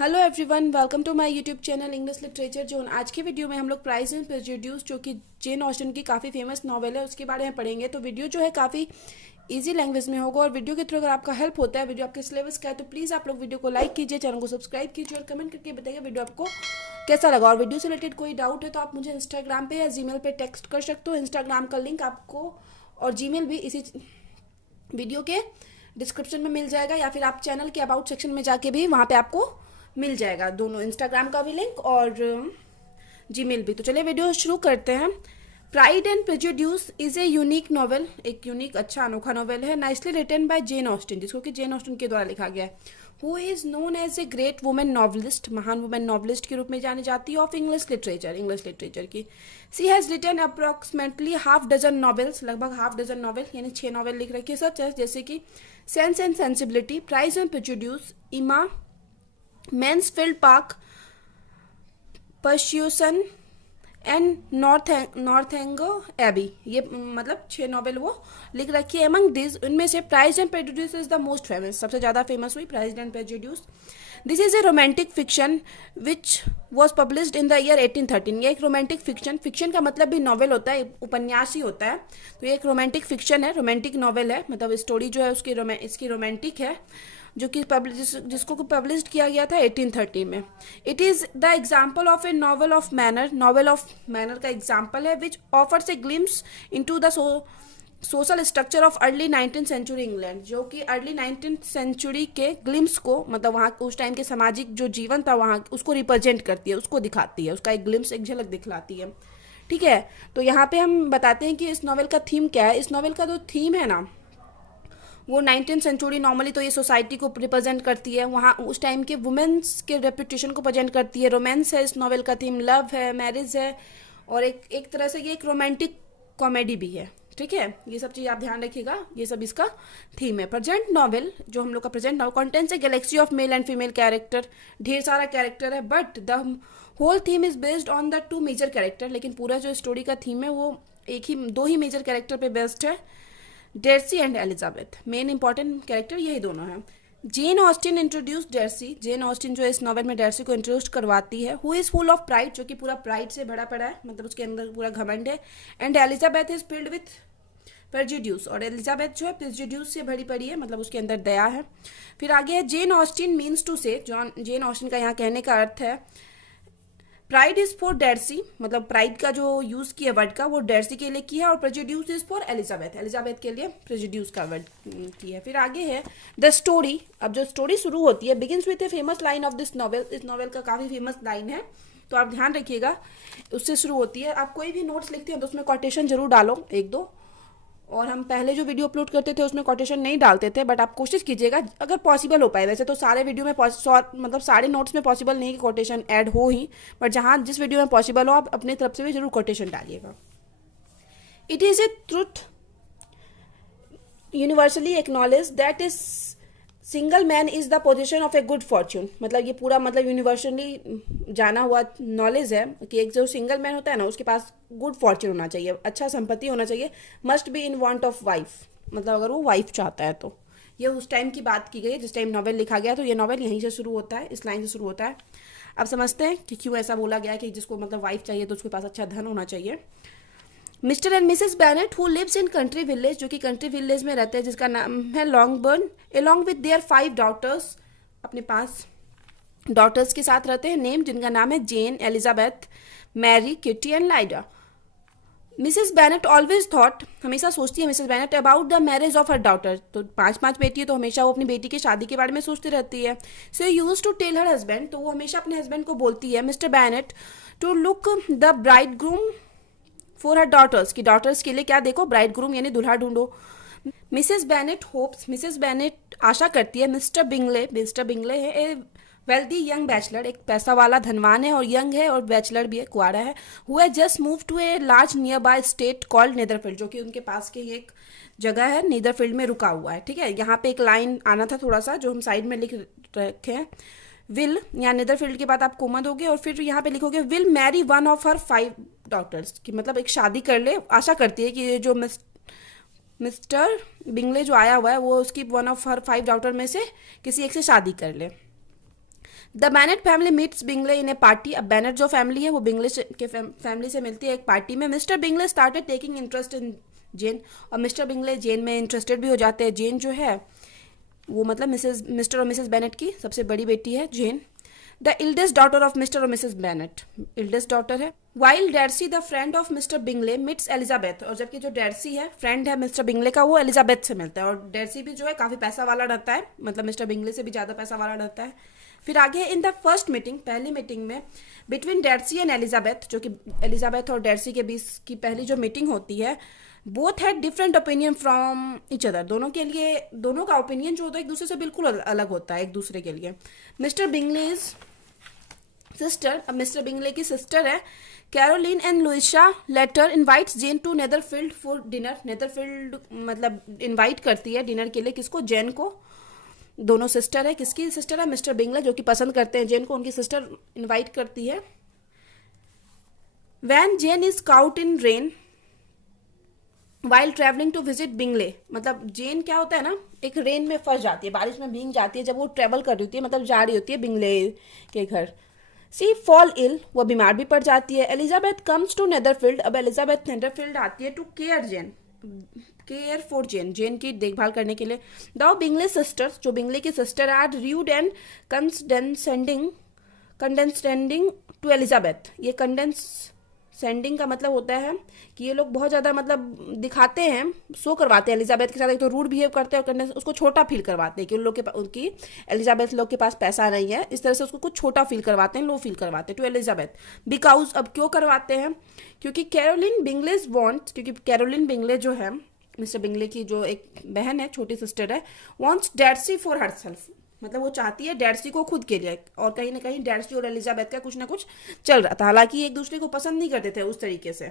Hello everyone, welcome to my YouTube channel English literature zone. आज के video में हम लोग प्राइज एंड प्रेजुडियूस, जो कि जेन ऑस्टन की काफ़ी फेमस नॉवेल है, उसके बारे में पढ़ेंगे। तो वीडियो जो है काफ़ी इजी लैंग्वेज में होगा और वीडियो के थ्रू अगर आपका हेल्प होता है, वीडियो आपके सिलेबस का है, तो प्लीज़ आप लोग वीडियो को लाइक कीजिए, चैनल को सब्सक्राइब कीजिए और कमेंट करके बताइए वीडियो आपको कैसा लगा। और वीडियो से रिलेटेड कोई डाउट है तो आप मुझे इंस्टाग्राम पे या जीमेल पे टेक्स्ट कर सकते हो। इंस्टाग्राम का लिंक आपको और जीमेल भी इसी वीडियो के डिस्क्रिप्शन में मिल जाएगा, या फिर आप चैनल के अबाउट सेक्शन में जाके भी वहाँ पे आपको मिल जाएगा, दोनों इंस्टाग्राम का भी लिंक और जीमेल भी। तो चलिए वीडियो शुरू करते हैं। Pride and prejudice is a unique novel, एक यूनिक अच्छा अनोखा नॉवेल है, nicely written by Jane Austen, जिसको कि जेन ऑस्टिन के द्वारा लिखा गया है। Who is known as a great women novelist, महान वुमेन नॉवलिस्ट के रूप में जानी जाती है ऑफ इंग्लिश लिटरेचर की। She has written approximately half dozen novels, लगभग हाफ डजन नॉवेल यानी 6 नॉवेल लिख रखी है, सच है जैसे कि sense and sensibility, pride and prejudice, Emma, Mansfield Park, persuasion and Northanger Abbey. ये मतलब 6 नॉवेल वो लिख रखी है। एमंग दिस, उनमें से pride and prejudice is the most famous, सबसे ज़्यादा फेमस हुई pride and prejudice. This is a romantic fiction which was published in the year 1813। ये एक रोमांटिक फिक्शन का मतलब भी नॉवेल होता है, उपन्यास ही होता है। तो ये एक रोमांटिक फिक्शन है, रोमांटिक नॉवेल है, मतलब स्टोरी जो है इसकी रोमांटिक है, जो कि जिसको पब्लिश किया गया था 1813 में। It is the example of a novel of manner का एग्जाम्पल है, which offers a glimpse into the social structure of early 19th century England, जो कि अर्ली 19th सेंचुरी के ग्लिम्स को, मतलब वहाँ उस टाइम के सामाजिक जो जीवन था वहाँ, उसको रिप्रेजेंट करती है, उसको दिखाती है, उसका एक ग्लिम्स, एक झलक दिखलाती है। ठीक है, तो यहाँ पे हम बताते हैं कि इस नॉवेल का थीम क्या है। इस नॉवेल का जो थीम है ना, वो 19th सेंचुरी, नॉर्मली तो ये सोसाइटी को रिप्रेजेंट करती है, वहाँ उस टाइम के वुमेन्स के रेपुटेशन को प्रेजेंट करती है। रोमांस है इस नॉवेल का थीम, लव है, मैरिज है, और एक तरह से ये एक रोमांटिक कॉमेडी भी है। ठीक है, ये सब चीज़ आप ध्यान रखिएगा, ये सब इसका थीम है। प्रेजेंट नॉवेल, जो हम लोग का present novel contents a galaxy of male and female character, ढेर सारा कैरेक्टर है, but the whole theme is based on the 2 major character. लेकिन पूरा जो स्टोरी का थीम है वो 2 ही मेजर कैरेक्टर पे बेस्ड है, Darcy and Elizabeth. Main important character यही दोनों हैं। Jane Austen introduce Darcy, Jane Austen जो इस नॉवेल में डेर्सी को इंट्रोड्यूस करवाती है। Who is full of pride, जो कि पूरा प्राइड से भरा पड़ा है, मतलब उसके अंदर पूरा घमंड है। And Elizabeth is filled with prejudice, और एलिजाबेथ जो है प्रेजुड्यूस से भरी पड़ी है, मतलब उसके अंदर दया है। फिर आगे है जेन ऑस्टिन मीन्स टू से, जेन ऑस्टिन का यहाँ कहने का अर्थ है प्राइड इज फॉर डेर्सी, मतलब प्राइड का जो यूज किया वर्ड का, वो डेर्सी के लिए किया है, और प्रेजुड्यूस इज फॉर एलिजाबेथ, एलिजाबेथ के लिए प्रेजुड्यूस का वर्ड किया है। फिर आगे है द स्टोरी। अब जो स्टोरी शुरू होती है, begins with a famous line of this novel, इस नॉवेल का काफी फेमस लाइन है, तो आप ध्यान रखिएगा, उससे शुरू होती है। आप कोई भी नोट्स लिखते हैं तो उसमें कोटेशन जरूर डालो, 1-2। और हम पहले जो वीडियो अपलोड करते थे उसमें कोटेशन नहीं डालते थे, बट आप कोशिश कीजिएगा अगर पॉसिबल हो पाए। वैसे तो सारे वीडियो में मतलब सारे नोट्स में पॉसिबल नहीं कि कोटेशन ऐड हो ही, बट जहाँ जिस वीडियो में पॉसिबल हो आप अपनी तरफ से भी जरूर कोटेशन डालिएगा। It is a truth universally acknowledge that is single man is the position of a good Fortune, मतलब ये पूरा मतलब यूनिवर्सली जाना हुआ नॉलेज है कि एक जो सिंगल मैन होता है ना, उसके पास गुड फॉर्च्यून होना चाहिए, अच्छा संपत्ति होना चाहिए। Must be in want of wife, मतलब अगर वो वाइफ चाहता है तो। ये उस टाइम की बात की गई है जिस टाइम नॉवेल लिखा गया, तो ये नॉवेल यहीं से शुरू होता है, इस लाइन से शुरू होता है। अब समझते हैं कि क्यों ऐसा बोला गया कि जिसको मतलब वाइफ चाहिए तो उसके पास अच्छा धन होना चाहिए। Mr and Mrs Bennet who lives in country village, जो कि कंट्री विलेज में रहते हैं, जिसका नाम है Longbourn, along with their 5 daughters, अपने 5 डॉटर्स के साथ रहते हैं, नेम जिनका नाम है Jane, Elizabeth, Mary, Kitty and Lydia. Mrs Bennet always thought, हमेशा सोचती है Mrs Bennet, about the marriage of her daughter. तो 5 बेटी है तो हमेशा वो अपनी बेटी की शादी के बारे में सोचती रहती है। So use to tell her husband, तो वो हमेशा अपने हस्बैंड को बोलती है, Mr Bennet, to look the bride groom for her daughters, की डॉटर्स के लिए क्या देखो, ब्राइड ग्रूम यानी दुल्हा ढूंढो। Mrs Bennet hopes, Mrs Bennet आशा करती है, मिस्टर बिंगले है ए वेल्दी यंग बैचलर, एक पैसा वाला धनवान है और यंग है और बैचलर भी है, कुआरा है, who has just move to a large near by estate called Netherfield, जो कि उनके पास के एक जगह है नीदरफील्ड में रुका हुआ है। ठीक है, यहाँ पे एक लाइन आना था थोड़ा सा, जो हम साइड में लिख रखे हैं, विल, यहाँ नीदरफील्ड के बाद आप कोमा दोगे और फिर यहाँ पे लिखोगे will marry one of her 5 daughters, की मतलब एक शादी कर ले, आशा करती है कि ये जो मिस्टर बिंगले जो आया हुआ है वो उसकी 1 ऑफ हर 5 डॉटर में से किसी एक से शादी कर ले। The Bennet family meets Bingley in a party. अब बैनेट जो फैमिली है वो बिंगले के फैमिली से मिलती है एक पार्टी में। Mr Bingley started taking interest in Jane, और मिस्टर बिंगले जेन में इंटरेस्टेड भी हो जाते हैं। जेन जो है वो मतलब मिस्टर और मिसेस बेनेट की सबसे बड़ी बेटी है Jane. The eldest daughter of Mr और मिसेस बेनेट, इल्डेस्ट डॉटर है। While Darcy the friend of Mr Bingley meets Elizabeth, और जबकि जो डैर्सी है फ्रेंड है मिस्टर बिंगले का, वो एलिजाबेथ से मिलता है। और डैर्सी भी जो है काफ़ी पैसा वाला रहता है, मतलब मिस्टर बिंगले से भी ज़्यादा पैसा वाला रहता है। फिर आगे इन द फर्स्ट मीटिंग, पहली मीटिंग में बिटवीन डैर्सी एंड एलिजाबेथ, जो कि एलिजाबेथ और डैर्सी के बीच की पहली जो मीटिंग होती है, both had different opinion from each other. दोनों का ओपिनियन जो होता है एक दूसरे से बिल्कुल अलग होता है एक दूसरे के लिए। मिस्टर बिंगलेज सिस्टर, अब मिस्टर बिंगले की सिस्टर है Caroline and Louisa, latter invites Jane to Netherfield for dinner. Netherfield मतलब इनवाइट करती है डिनर के लिए, किसको? जेन को। दोनों सिस्टर है, किसकी सिस्टर है? मिस्टर बिंगले जो कि पसंद करते हैं जेन को, उनकी सिस्टर इनवाइट करती है। When Jane is caught in rain while travelling to visit Bingley, मतलब जेन क्या होता है ना, एक रेन में फंस जाती है, बारिश में भीग जाती है जब वो ट्रेवल कर रही होती है, मतलब जा रही होती है बिंगले के घर। सी फॉल इल, वो बीमार भी पड़ जाती है। एलिजाबेथ कम्स टू नेदरफील्ड, अब एलिजाबेथ नेदरफील्ड आती है to care for Jane, Jane की देखभाल करने के लिए। द बिंगले सिस्टर्स, जो बिंगले की sister are rude and condescending to Elizabeth. ये कंडेंसेंडिंग का मतलब होता है कि ये लोग बहुत ज़्यादा मतलब दिखाते हैं, शो करवाते हैं एलिजाबेथ के साथ, एक तो रूड बिहेव करते हैं और उसको छोटा फील करवाते हैं कि उन लोग के उनकी एलिजाबेथ लोग के पास पैसा नहीं है, इस तरह से उसको कुछ छोटा फील करवाते हैं, लो फील करवाते हैं टू एलिजाबेथ। बिकॉज, अब क्यों करवाते हैं? क्योंकि कैरोलिन बिंगलेज वॉन्ट, क्योंकि कैरोलिन बिंगले जो है मिस्टर बिंगले की जो एक बहन है, छोटी सिस्टर है, वॉन्ट्स डैर्सी फॉर हरसेल्फ, मतलब वो चाहती है डैर्सी को खुद के लिए। और कहीं ना कहीं डैर्सी और एलिजाबेथ का कुछ ना कुछ चल रहा था, हालांकि एक दूसरे को पसंद नहीं करते थे उस तरीके से,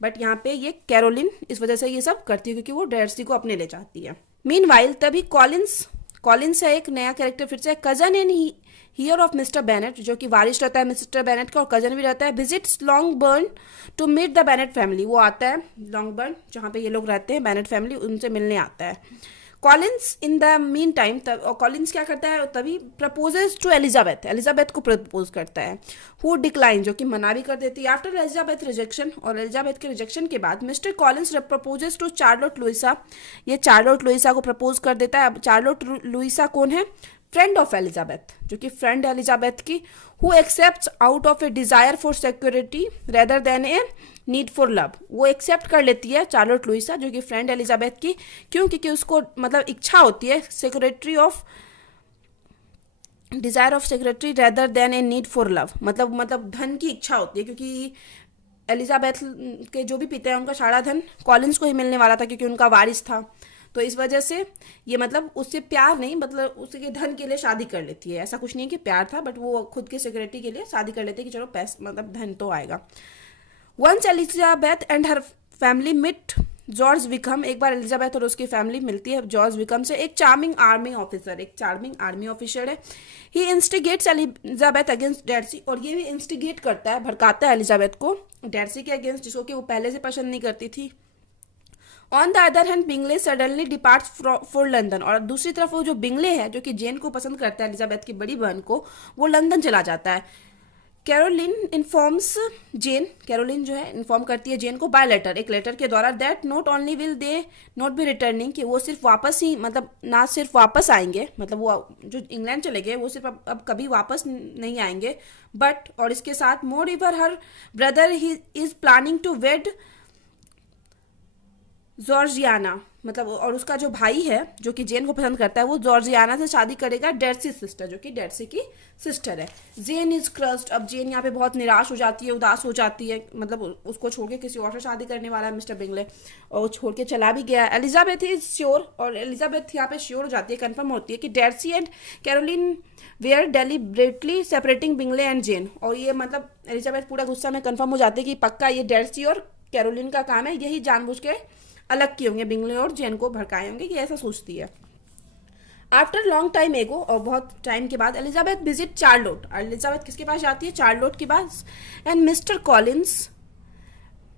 बट यहाँ पे ये कैरोलिन इस वजह से ये सब करती है क्योंकि वो डैर्सी को अपने ले चाहती है। मीनवाइल तभी कॉलिंस है एक नया कैरेक्टर फिर से, cousin and here of mister Bennett, जो कि वारिश रहता है मिस्टर बेनेट का और कजन भी रहता है। Visits Longbourn to meet the Bennet family, वो आता है लॉन्गबर्न जहाँ पे ये लोग रहते हैं बेनेट फैमिली, उनसे मिलने आता है। Collins in the mean time, Collins क्या करता है तभी? प्रपोजेस टू एलिजाबेथ को प्रपोज करता है। हु डिक्लाइन, जो कि मना भी कर देती है। आफ्टर एलिजाबेथ रिजेक्शन, और एलिजाबेथ के रिजेक्शन के बाद Mr Collins proposes to Charlotte Louisa, ये चार्लोट लुइसा को प्रपोज कर देता है। अब चार्लोट लुइसा कौन है? फ्रेंड ऑफ एलिजाबेथ, जो कि फ्रेंड है एलिजाबेथ की। Who accept out of a desire for security rather than a need for love, वो एक्सेप्ट कर लेती है चार्लोट लुइसा जो कि फ्रेंड एलिजाबेथ की। क्यों? क्योंकि उसको मतलब इच्छा होती है security of desire of security rather than a need for love, मतलब धन की इच्छा होती है, क्योंकि एलिजाबेथ के जो भी पिता हैं उनका सारा धन कॉलिंस को ही मिलने वाला था क्योंकि उनका वारिस था, तो इस वजह से ये मतलब उससे प्यार नहीं, मतलब उसके धन के लिए शादी कर लेती है। ऐसा कुछ नहीं है कि प्यार था, बट वो खुद की सिक्योरिटी के लिए शादी कर लेती है कि चलो पैसा मतलब धन तो आएगा। Once Elizabeth and her family met George Wickham, एक बार एलिजाबेथ और उसकी फैमिली मिलती है जॉर्ज विकम से, एक चार्मिंग आर्मी ऑफिसर है। ही इंस्टिगेट्स एलिजाबेथ अगेंस्ट डैर्सी, और ये भी इंस्टिगेट करता है, भड़काता है एलिजाबेथ को डैर्सी के अगेंस्ट, जिसको कि वो पहले से पसंद नहीं करती थी। On the other hand Bingley suddenly departs for London, और दूसरी तरफ वो जो बिंगले है जो कि जेन को पसंद करता है एलिजाबेथ की बड़ी बहन को, वो लंदन चला जाता है। कैरोलिन इन्फॉर्म्स जेन, कैरोलिन जो है इन्फॉर्म करती है जेन को बाय लेटर, एक लेटर के द्वारा, that not only will they not be returning, कि वो सिर्फ वापस ही मतलब ना सिर्फ वापस आएंगे, मतलब वो जो इंग्लैंड चले गए वो सिर्फ अब कभी वापस नहीं आएंगे, बट और इसके साथ moreover her brother he is planning to wed Georgiana, मतलब और उसका जो भाई है जो कि जेन को पसंद करता है वो जॉर्जियाना से शादी करेगा, डैर्सी सिस्टर जो कि डैर्सी की सिस्टर है। जेन इज क्रस्ड, अब जेन यहाँ पे बहुत निराश हो जाती है, उदास हो जाती है, मतलब उसको छोड़ के किसी और से शादी करने वाला है मिस्टर बिंगले, और वो छोड़ के चला भी गया। एलिजाबेथ इज श्योर, और एलिजाबेथ यहाँ पे श्योर हो जाती है, कन्फर्म होती है कि Darcy and Caroline were deliberately separating Bingley and Jane, और ये मतलब एलिजाबेथ पूरा गुस्सा में कन्फर्म हो जाती है कि पक्का ये डैर्सी और कैरोलिन का काम है, यही जानबूझ के अलग किए होंगे, बिंगले और जेन को भड़काए होंगे, ये ऐसा सोचती है। आफ्टर लॉन्ग टाइम एगो, और बहुत टाइम के बाद, एलिजाबेथ विजिट चार्लोट, एलिजाबेथ किसके पास जाती है? चार्लोट के पास। एंड मिस्टर कॉलिंस,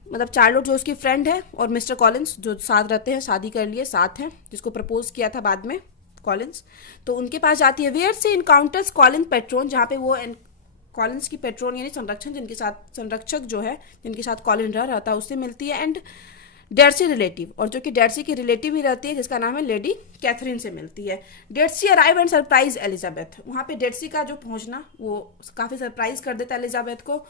मतलब चार्लोट जो उसकी फ्रेंड है और मिस्टर कॉलिंस जो साथ रहते हैं, शादी कर लिए साथ हैं, जिसको प्रपोज किया था बाद में कॉलिंस, तो उनके पास जाती है। वेयर से इनकाउंटर्स कॉलिन पेट्रोन, जहाँ पे वो कॉलिन्स की पेट्रोन यानी संरक्षक जो है जिनके साथ कॉलिन रह रहा था उससे मिलती है। एंड डेर्सी रिलेटिव, और जो कि डेर्सी की रिलेटिव ही रहती है जिसका नाम है लेडी कैथरीन से मिलती है। डेर्सी अराइव एंड सरप्राइज एलिजाबेथ, वहाँ पे डेर्सी का जो पहुँचना वो काफ़ी सरप्राइज कर देता है एलिजाबेथ को।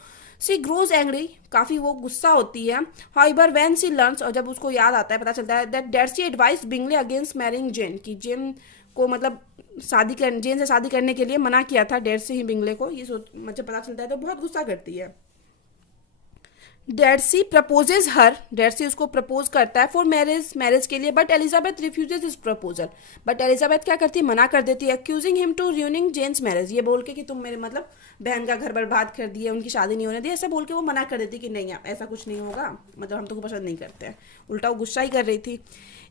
सी ग्रोज एंग्री, काफ़ी वो गुस्सा होती है। हाउएवर व्हेन सी लर्न्स, और जब उसको याद आता है, पता चलता है that Darcy advice Bingley against marrying Jane, कि जेन को मतलब जेन से शादी करने के लिए मना किया था डेर्सी ही बिंगले को, ये मतलब पता चलता है तो बहुत गुस्सा करती है। डेर्सी प्रपोजेज हर, डेर्सी उसको प्रपोज करता है फॉर मैरिज के लिए, but Elizabeth refuses his proposal, but Elizabeth क्या करती है, मना कर देती है। Accusing him to ruining Jane's marriage, ये बोल के कि तुम मेरे मतलब बहन का घर बर्बाद कर दिए, उनकी शादी नहीं होने दी, ऐसा बोल के वो मना कर देती कि नहीं ऐसा कुछ नहीं होगा, मतलब हम तुमको पसंद नहीं करते हैं। उल्टा वो गुस्सा ही कर रही थी।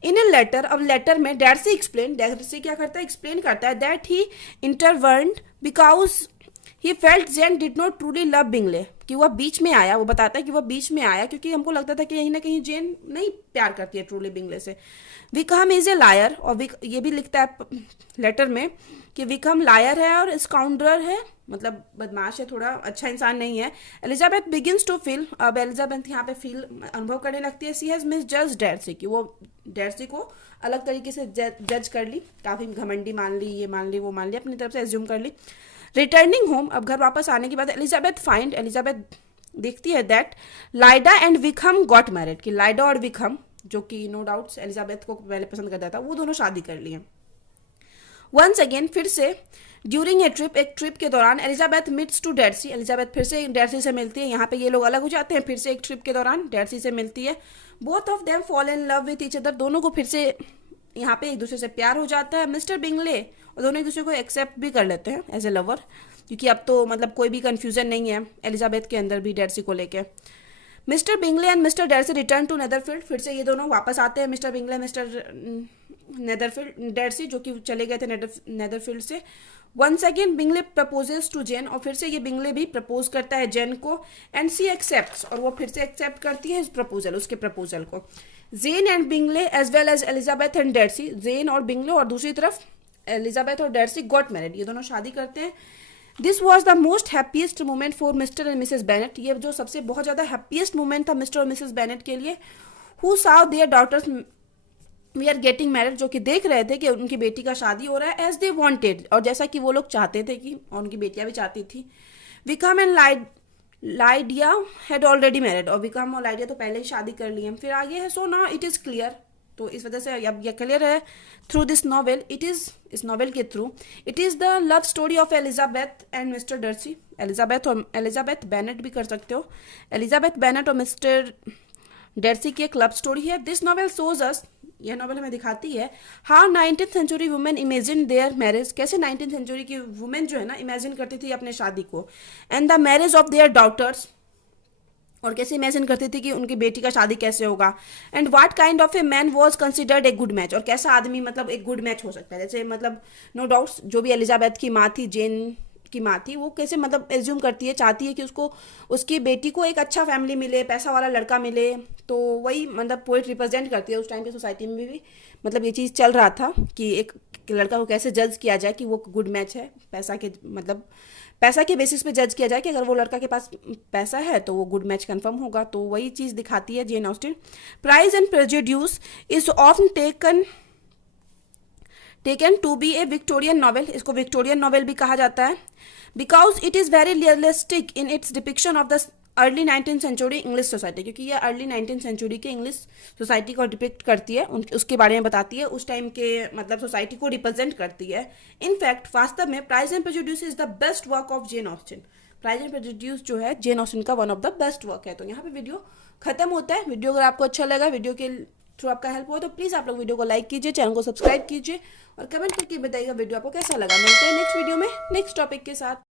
इन ए लेटर, अब लेटर में डेर्सी क्या करता है, एक्सप्लेन करता है that he intervened because he felt Jane did not truly love Bingley, कि वह बीच में आया, वो बताता है कि वह बीच में आया क्योंकि हमको लगता था कि कहीं ना कहीं जेन नहीं प्यार करती है ट्रूली बिंगले से। विकहम इज ए लायर, और ये भी लिखता है लेटर में कि विकहम लायर है और स्काउंड्रर है, मतलब बदमाश है, थोड़ा अच्छा इंसान नहीं है। एलिजाबेथ बिगिंस टू फील, अब एलिजाबेथ यहाँ पे फील अनुभव करने लगती है, सी हैज मिस जज डेर्सी, कि वो डेर्सी को अलग तरीके से जज कर ली, काफ़ी घमंडी मान ली, ये मान ली वो मान ली, अपनी तरफ से एज्यूम कर ली। रिटर्निंग होम, अब घर वापस आने के बाद एलिजाबेथ देखती है that Lydia and Wickham got married, कि लाइडा और विकहम, जो कि नो डाउट्स एलिजाबेथ को पहले पसंद करता था, वो दोनों शादी कर लिए। वंस अगेन, फिर से ड्यूरिंग एक ट्रिप के दौरान एलिजाबेथ मीट्स टू डेर्सी, एलिजाबेथ फिर से डेर्सी से मिलती है। यहाँ पे ये लोग अलग हो जाते हैं, फिर से एक ट्रिप के दौरान डेर्सी से मिलती है। Both of them fall in love with each other, दोनों को फिर से यहाँ पे एक दूसरे से प्यार हो जाता है। मिस्टर बिंगले, और दोनों एक दूसरे को एक्सेप्ट भी कर लेते हैं एज ए लवर, क्योंकि अब तो मतलब कोई भी कन्फ्यूजन नहीं है एलिजाबेथ के अंदर भी डेर्सी को लेके। Mr Bingley and Mr Darcy return to Netherfield, फिर से ये दोनों वापस आते हैं, मिस्टर बिंगले मिस्टर डेर्सी, जो कि चले गए थे नेदरफील्ड से। Once again Bingley proposes to Jane, और फिर से ये बिंगले भी प्रपोज करता है जेन को, एंड सी एक्सेप्ट्स, और वो फिर से एक्सेप्ट करती है उसके प्रपोजल को। Jane and Bingley as well as Elizabeth and Darcy, Jane और बिंगले और दूसरी तरफ एलिजाबेथ और डेर्सी गॉट मैरिड, ये दोनों शादी करते हैं। This was the most happiest moment for Mr and Mrs Bennet, ये जो सबसे बहुत ज़्यादा हैप्पीएस्ट मोमेंट था मिस्टर और मिसेज बेनेट के लिए। Who saw their daughters we are getting married, जो कि देख रहे थे कि उनकी बेटी का शादी हो रहा है एज दे वॉन्टेड, और जैसा कि वो लोग चाहते थे कि, और उनकी बेटियां भी चाहती थी। Wickham and Lydia had already married, और विकम और लाइडिया तो पहले ही शादी कर ली है। फिर आगे है so now it is clear, तो इस वजह से अब यह क्लियर है थ्रू दिस नॉवेल, इस नॉवेल के through it is the love story of Elizabeth and Mr Darcy, Elizabeth Bennet भी कर सकते हो, एलिजाबेथ बेनेट और मिस्टर डेर्सी की एक लव स्टोरी है। दिस नॉवेल शोज अस, यह नॉवेल हमें दिखाती है how 19th century women imagine their marriage, कैसे 19th सेंचुरी की वुमेन जो है ना इमेजिन करती थी अपने शादी को, and the marriage of their daughters, और कैसे इमेजिन करती थी कि उनकी बेटी का शादी कैसे होगा। And what kind of a man was considered a good match, और कैसा आदमी मतलब एक गुड मैच हो सकता है। जैसे मतलब नो डाउट्स जो भी एलिजाबेथ की माँ थी, जेन की माँ थी, वो कैसे मतलब एज्यूम करती है, चाहती है कि उसको उसकी बेटी को एक अच्छा फैमिली मिले, पैसा वाला लड़का मिले, तो वही मतलब पोइट रिप्रेजेंट करती है। उस टाइम पे सोसाइटी में भी मतलब ये चीज़ चल रहा था कि एक लड़का को कैसे जज किया जाए कि वो गुड मैच है, पैसा के बेसिस पे जज किया जाए कि अगर वो लड़का के पास पैसा है तो वो गुड मैच कंफर्म होगा, तो वही चीज़ दिखाती है Jane Austen. Pride and prejudice is often taken to be a Victorian novel, इसको विक्टोरियन नॉवेल भी कहा जाता है, because it is very realistic in its depiction of the early 19th century English society, क्योंकि ये अर्ली 19th सेंचुरी के English society को depict करती है, उसके बारे में बताती है, उस टाइम के मतलब सोसाइटी को रिप्रेजेंट करती है। इनफैक्ट वास्तव में pride and prejudice is the best work of Jane Austen, pride and prejudice जो है जेन ऑस्टिन का one of the best work है। तो यहाँ पे वीडियो खत्म होता है। वीडियो अगर आपको अच्छा लगा, वीडियो के थ्रू आपका हेल्प हो तो प्लीज़ आप लोग वीडियो को लाइक कीजिए, चैनल को सब्सक्राइब कीजिए और कमेंट करके बताइएगा वीडियो आपको कैसा लगा। मिलते हैं नेक्स्ट वीडियो में नेक्स्ट टॉपिक के साथ।